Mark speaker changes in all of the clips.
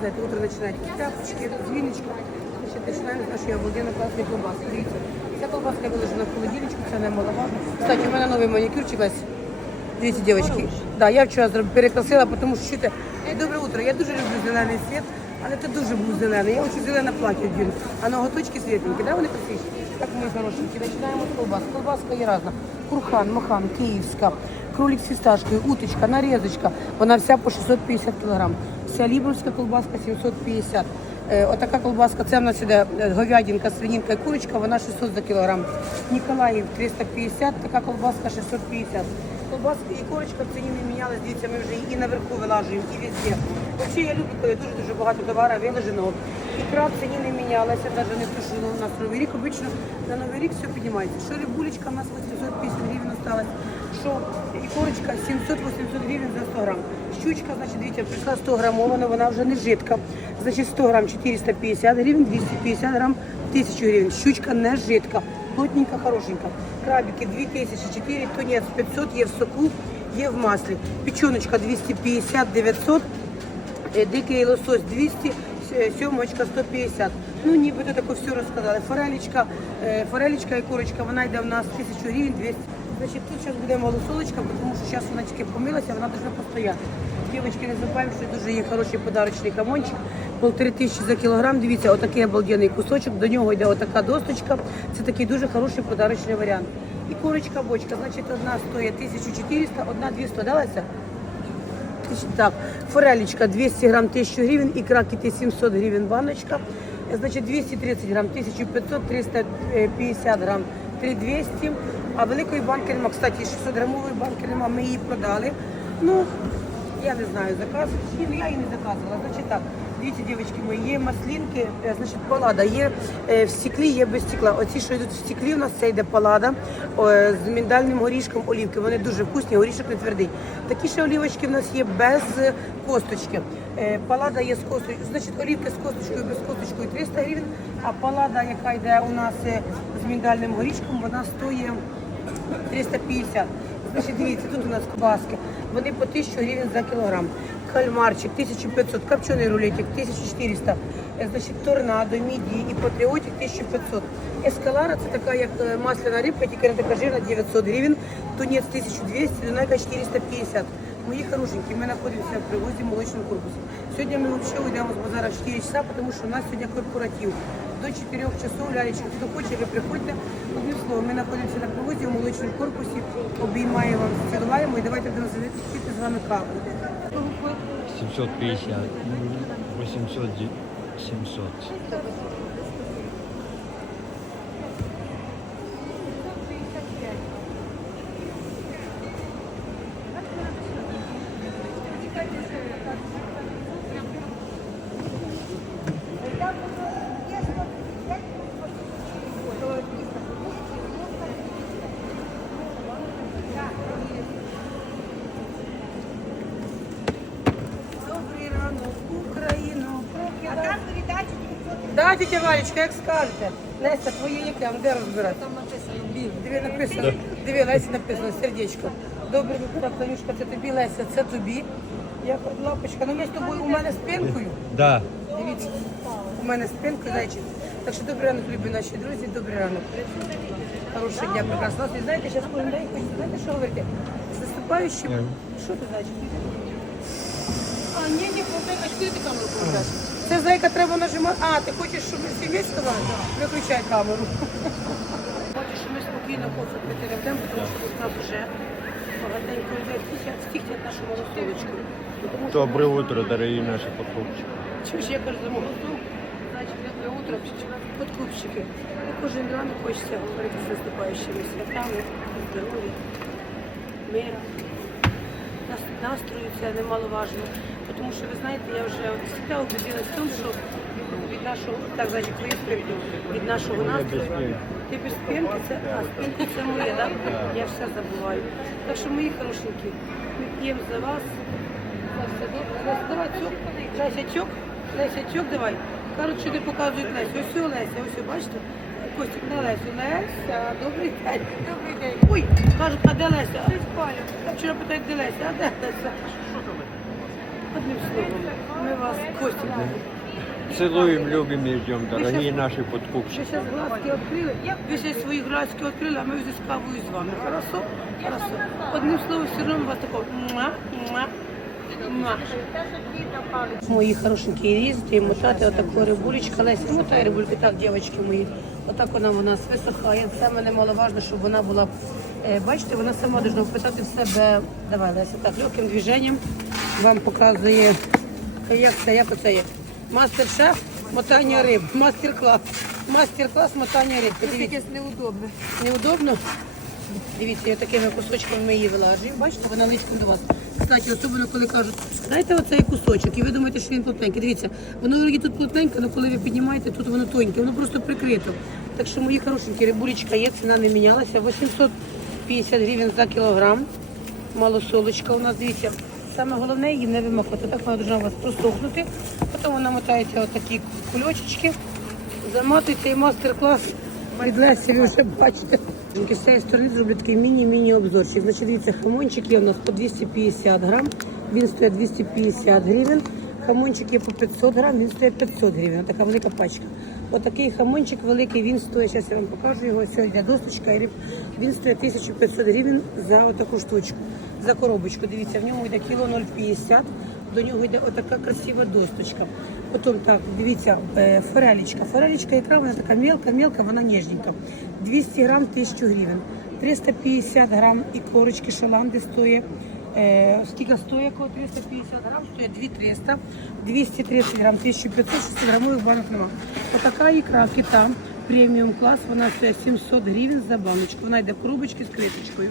Speaker 1: знаєте, утро починають тряпочки, дзвіночка. Ще починаємо з нашої обалденно класної колбаски. Дивіться, ця колбаска виложена в холодильничку, це немаловажно. Кстати, у мене новий манікюрчик весь. Дивіться, девочки. Да, я вчора перекрасила, тому що чуєте, е, добре утро. Я дуже люблю зелений світ, але це дуже був зелений. Я хочу зелене плаття одягну. А ноготочки світленькі, да, вони красиві? Так, мої хорошенькі, починаємо з колбас. Колбаска є різна. Курхан, махан, київська, кролик з фісташкою, уточка, нарізочка. Вона вся по 650 кг. Вся лібровська колбаска 750 Е, Отака колбаска, це в нас іде е, говядинка, свининка і курочка, вона 600 за кілограм. Ніколаїв 350, така колбаска 650. Колбаска і корочка в ціні не мінялась, дивіться, ми вже і наверху вилажуємо, і везде. Взагалі я люблю, коли дуже-дуже багато товару виложеного. Ікра ціні не мінялася, навіть не то, що у нас Новий рік. Обично на Новий рік все піднімається. Що рибулечка у нас 850 гривень осталась, що і корочка 700-800 гривень за 100 грам. Щучка, значить, дивіться, прийшла 100 грамована, вона вже не жидка. Значить, 100 грам 450 гривень, 250 грам 1000 гривень. Щучка не жидка, плотненька, хорошенька. Крабики 2004, тунець 500, є в соку, є в маслі. Печеночка 250, 900, Е, Дикий лосось 200, с- сьомочка 150. Ну, ніби то таке все розказали. Форелечка, е, форелечка і курочка, вона йде в нас 1000 гривень, 200. Значить, тут зараз буде малосолочка, тому що зараз вона тільки помилася, вона повинна постояти. Дівчатки, не забуваємо, що дуже є хороший подарочний хамончик. Полтори тисячі за кілограм. Дивіться, отакий обалденний кусочок. До нього йде отака досточка. Це такий дуже хороший подарочний варіант. І курочка бочка, значить, одна стоїть 1400, одна 200. Далася? Значить, Так, форелечка 200 грам 1000 гривень, ікра кіти 700 гривень баночка. Е, Значить, 230 грам 1500, 350 грам 3200. А великої банки нема. Кстати, 600 грамової банки нема, ми її продали. Ну, я не знаю, заказ. Ну я її не заказувала. Значить так, дивіться, дівчатки мої, є маслінки, е, значить, палада, є е, в стеклі, є без стекла. Оці, що йдуть в стеклі, у нас це йде палада з міндальним горішком олівки. Вони дуже вкусні, горішок не твердий. Такі ще олівочки в нас є без косточки. Е, Палада є з косточкою, значить, олівки з косточкою, без косточкою 300 гривень, а палада, яка йде у нас з міндальним горішком, вона стоїть 350. Значить, дивіться, тут у нас кубаски. Вони по 1000 гривень за кілограм. Кальмарчик 1500, копчений рулетик 1400. Е, Значить, торнадо, міді і патріотик 1500. Ескалара це така як е, масляна рибка, тільки не така жирна 900 гривень. Тунець 1200, дунайка 450. Мої хорошенькі, ми знаходимося в привозі в молочному корпусі. Сьогодні ми взагалі йдемо з базара в 4 часа, тому що у нас сьогодні корпоратив. До 4 часов, лялечки, хто хоче, ви приходьте. Одним словом, ми знаходимося на привозі в молочному корпусі, обіймаємо вас, цілуємо і давайте будемо пити з вами каву.
Speaker 2: 750, 800, 700.
Speaker 1: Добрий ранок, Україно, Да, тетя Валечка, як скажете. Леся, твоє яке, де розбирати? Там написано. Диви написано, диви, Лесі написано, сердечко. Добрий вечір, Танюшка, це тобі, Леся, це тобі. Я лапочка, ну ми з тобою у мене з пінкою.
Speaker 2: Да.
Speaker 1: Дивіться, у мене спинка зайчик. Так що добрий ранок, любі наші друзі, добрий ранок. Хорошого дня, прекрасного. настрою. Знаєте, зараз кожен день знаєте, що говорити? З наступаючим. Що ти зайчик? А, ні, ні, повтикай, куди ти камеру повертаєш? Це зайка треба нажимати. А, ти хочеш, щоб ми всі вместе? Виключай камеру. Хочеш, щоб ми спокійно кофе будемо, тому що тут нас вже багатенько йде. Стільки нашу молотовочку.
Speaker 2: Доброе утро, дорогие наши покупчики.
Speaker 1: Чуєш, я кажу, за молотом, значить, добре утро, подкупщики. І кожен ранок хочеться говорити з наступаючими святами, здоров'я, мира. Настрою це немаловажно. Тому що, ви знаєте, я вже завжди убедилась в тому, що від нашого, так, значить, твої від нашого настрою. Ти без спинки, це, а, спинки це моє, так? Я все забуваю. Так що, мої хорошенькі, ми п'ємо за вас. Добре. Леся, давай цьок. Леся, цьок. Леся, цьок, давай. Кажуть, що не показують Лесю. Ось все, Леся, ось все, бачите? Костік, на Лесю. Леся, добрий день. Добрий день. Ой, кажуть, а де Леся? Ти спалю. Вчора питають, де Леся, а де Леся? Одним словом, ми вас Костя.
Speaker 2: Целуем, любим и ждем, дорогие наши подкупщики.
Speaker 1: зараз глазки відкрили. Ви ще свої глазки відкрили, а ми вже з кавою з вами. Хорошо? Хорошо. Одним словом, все одно вас такого муа, муа, муа. Різати і мотати отаку рибулечку. Леся, мотай рибульки. Так, дівчатки мої. Отак вона у нас висохає. Це мене маловажно, щоб вона була, е, бачите, вона сама должна впитати в себе. Давай, Леся, так, легким движенням вам показує, як це, як оце є. Мастер-шеф мотання риб, мастер-клас. Мастер-клас мотання риб. Подивіться.
Speaker 3: Якесь неудобне.
Speaker 1: Неудобно? Дивіться, я такими кусочками ми її вилажуємо. Бачите, вона низько до вас. Кстати, особливо коли кажуть, дайте оцей кусочок, і ви думаєте, що він плотненький. Дивіться, воно вроді тут плотненьке, але коли ви піднімаєте, тут воно тоненьке, воно просто прикрито. Так що мої хорошенькі, рибулечка є, ціна не мінялася. 850 гривень за кілограм. Малосолочка у нас, дивіться. Саме головне її не вимахувати. Так вона повинна у вас просохнути. Потім вона мотається отакі кульочечки. Заматуйте і мастер-клас від Лесі, ви вже бачите. З цієї сторони зроблю такий міні-міні обзорчик. Значить, дивіться, хамончик є у нас по 250 грам, він стоїть 250 гривень. Хамончик є по 500 грам, він стоїть 500 гривень. Така велика пачка. Отакий хамончик великий, він стоїть, зараз я вам покажу його, сьогодні досточка, він стоїть 1500 гривень за отаку штучку, за коробочку. Дивіться, в ньому йде кіло 0,50, до нього йде отака красива досточка. Потім так, дивіться, е, форелечка. Ікра, вона така мелка, мелка, вона ніжненька. 200 грам 1000 гривень. 350 грам ікорочки шаланди стоїть. Е, скільки стоїть коло 350 грам, стоїть 2300, 230 грам, 1500, 600 грамових банок нема. Отака ікра кита, преміум клас, вона стоїть 700 гривень за баночку. Вона йде в коробочці з кришечкою.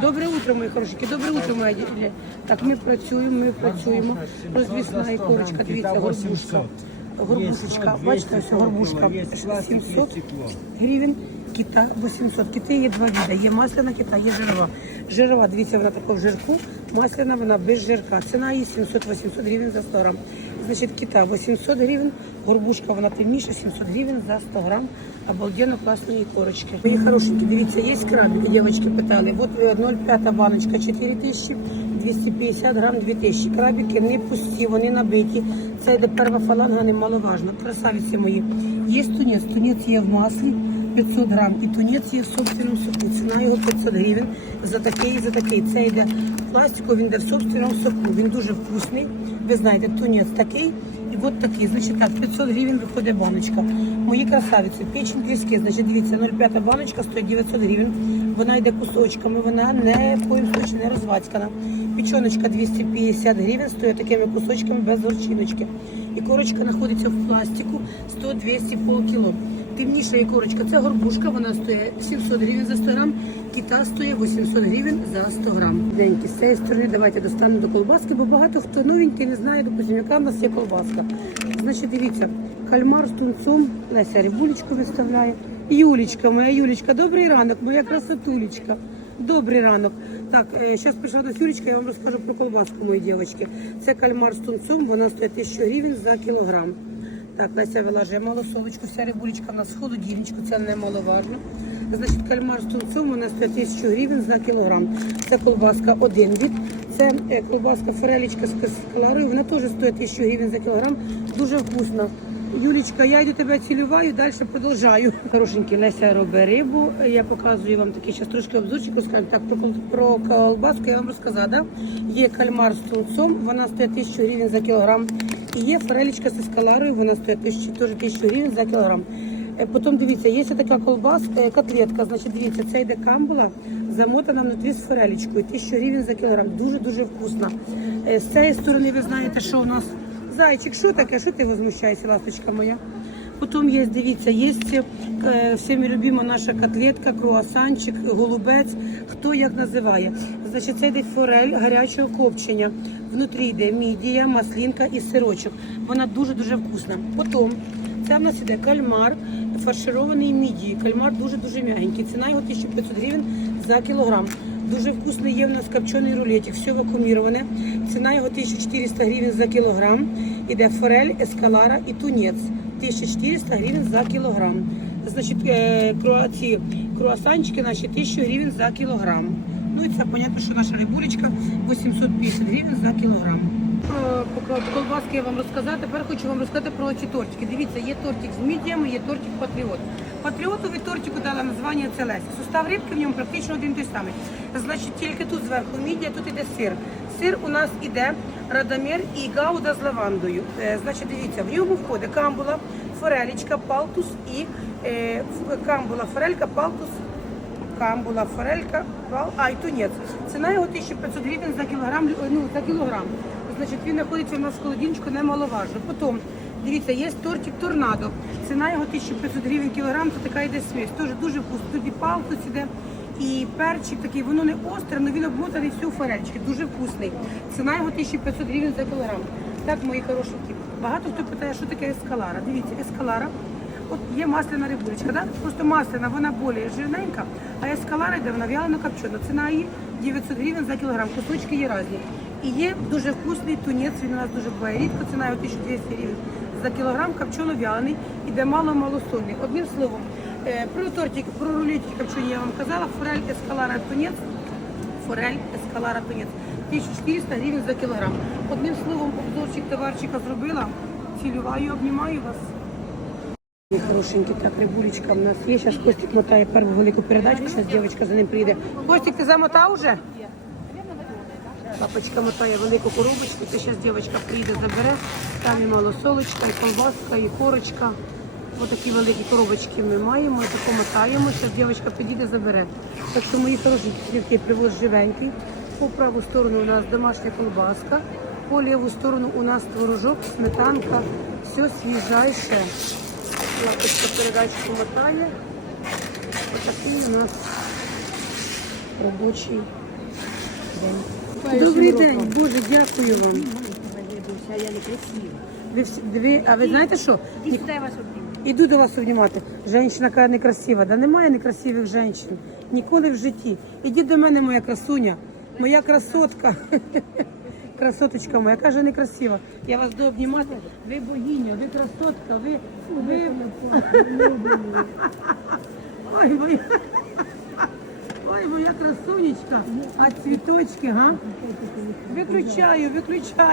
Speaker 1: Добре утро, мої хорошенькі, добре утро, мої діти. Так, ми працюємо, ми працюємо. Розвісна ікорочка, дивіться, горбушка. Горбушечка, бачите, ось горбушка 700 гривень. Кита 800. Кити є два види. Є масляна кита, є жирова. Жирова, дивіться, вона така в жирку. Масляна вона без жирка. Ціна її 700-800 гривень за 100 грам. Значить, кита 800 гривень, горбушка вона темніша, 700 гривень за 100 грам. Обалденно класні корочки. Мої хорошенькі, дивіться, є крабики, дівчатки питали. От е, 0,5 баночка 4 тисячі, 250 грам 2 тисячі. Крабики не пусті, вони набиті. Це йде перша фаланга, немаловажно. Красавиці мої. Є тунець, тунець є в маслі. 500 грам і тунець є в собственному соку. Ціна його 500 гривень за такий за такий. Це йде пластику, він йде в собственному соку. Він дуже вкусний. Ви знаєте, тунець такий і от такий. Значить так, 500 гривень виходить баночка. Мої красавиці, печень тріски, значить дивіться, 0,5 баночка стоїть 900 гривень. Вона йде кусочками, вона не в не розвацькана. Печоночка 250 гривень стоїть такими кусочками без горчиночки. І корочка знаходиться в пластику 100-200 полкіло. Темніша ікорочка, це горбушка, вона стоїть 700 гривень за 100 грам, кита стоїть 800 гривень за 100 грам. Деньки, з цієї сторони давайте достанемо до колбаски, бо багато хто новенький не знає, допустим, яка в нас є колбаска. Значить, дивіться, кальмар з тунцом, Леся рибулечку виставляє. Юлічка, моя Юлічка, добрий ранок, моя красотулечка. Добрий ранок. Так, зараз прийшла до Юлічка, я вам розкажу про колбаску, мої дівчатки. Це кальмар з тунцом, вона стоїть 1000 гривень за кілограм. Так, Леся вилажує малосолочку, вся рибулечка в нас в холодильничку, це немаловажно. Значить, кальмар з тунцом у нас 1000 гривень за кілограм. Це колбаска один від. Це е, колбаска форелічка з каларою, вона теж стоїть 1000 гривень за кілограм. Дуже вкусна. Юлічка, я йду тебе цілюваю, далі продовжаю. Хорошенькі, Леся робить рибу. Я показую вам такий зараз трошки обзорчик, розкажу. Так, про, про колбаску я вам розказала. Да? Є кальмар з тунцом, вона стоїть 1000 гривень за кілограм. Є форелічка з ескаларою, вона стоїть 1000, теж 1000 гривень за кілограм. Е, Потім дивіться, є така колбаска, е, котлетка, значить дивіться, це йде камбула, замотана внутрі з форелічкою, 1000 гривень за кілограм, дуже-дуже вкусна. Е, З цієї сторони ви знаєте, що у нас Зайчик, що таке? Що ти возмущаєшся, ласточка моя? Потім є, дивіться, є е, всіми любима наша котлетка, круасанчик, голубець, хто як називає. Значить, це йде форель гарячого копчення. Внутрі йде мідія, маслінка і сирочок. Вона дуже-дуже вкусна. Потім це в нас іде кальмар, фарширований мідії. Кальмар дуже-дуже м'ягенький. Ціна його 1500 гривень за кілограм. Дуже вкусний є в нас копчений рулетик, все вакууміроване. Ціна його 1400 гривень за кілограм. Іде форель, ескалара і тунець. 1400 гривень за кілограм. Значить, е, ці круасанчики наші 1000 гривень за кілограм. Ну і це понятно, що наша рибулечка 850 гривень за кілограм. е, поки колбаски я вам розказати. Тепер хочу вам розказати про ці тортики. Дивіться, є тортик з мідіями, є тортик патріот. Патріотові тортику дала названня це Леся. Сустав рибки в ньому практично один той самий. Значить, тільки тут зверху мідія, тут іде сир. Сир у нас іде радомір і гауда з лавандою. Е, Значить, дивіться, в ньому входить камбула, форелічка, палтус і е, камбула, форелька, палтус, камбула, форелька, вал, а і тунець. Ціна його 1500 гривень за кілограм, ну, за кілограм. Значить, він знаходиться у нас в холодильничку немаловажно. Потім, дивіться, є тортик торнадо. Ціна його 1500 гривень кілограм, це така йде смесь. Теж дуже вкусно. Тут і палтус іде, і перчик такий, воно не остре, але він обмотаний всю форельчики. Дуже вкусний. Ціна його 1500 гривень за кілограм. Так, мої хорошенькі. Багато хто питає, що таке ескалара. Дивіться, ескалара. От є масляна рибулечка, да? просто масляна, вона більш жирненька, а ескалара йде, вона вялено копчена. Ціна її 900 гривень за кілограм, кусочки є різні. І є дуже вкусний тунець, він у нас дуже буває рідко, ціна його 1200 гривень за кілограм, копчено вялений, іде мало-мало сольний. Одним словом, про тортик, про рулетики копчені я вам казала, форель, ескалара, тунець, форель, ескалара, тунець. 1400 гривень за кілограм. Одним словом, обзорчик товарчика зробила. Цілюваю, обнімаю вас. Мої хорошенькі, так, рибулечка в нас є. Зараз Костик мотає першу велику передачку, зараз дівчинка за ним прийде. Костик, ти замотав уже? Папочка мотає велику коробочку, це зараз дівчинка прийде, забере. Там і малосолочка, і колбаска, і корочка. Ось такі великі коробочки ми маємо, тако мотаємо. Зараз дівчинка підійде, забере. Так що мої хорошенькі слівки привоз живенький. По праву сторону у нас домашня колбаска, по ліву сторону у нас творожок, сметанка, все свіжайше. Лапочка передачку мотає. Отакий у нас робочий день. Добрий день, Боже, дякую вам.
Speaker 3: А я не красива.
Speaker 1: Ви, всі- ви, а ви знаєте що? Ні-
Speaker 3: вас.
Speaker 1: Іду до вас обнімати. Женщина каже некрасива. Да немає некрасивих женщин. Ніколи в житті. Ідіть до мене, моя красуня, моя красотка. Красоточка моя, каже некрасива. Я вас до обнімати. Ви богиня, ви красотка, ви. ви... Ой, моя. Ой, моя красунечка. А цвіточки, га? Виключаю, виключаю.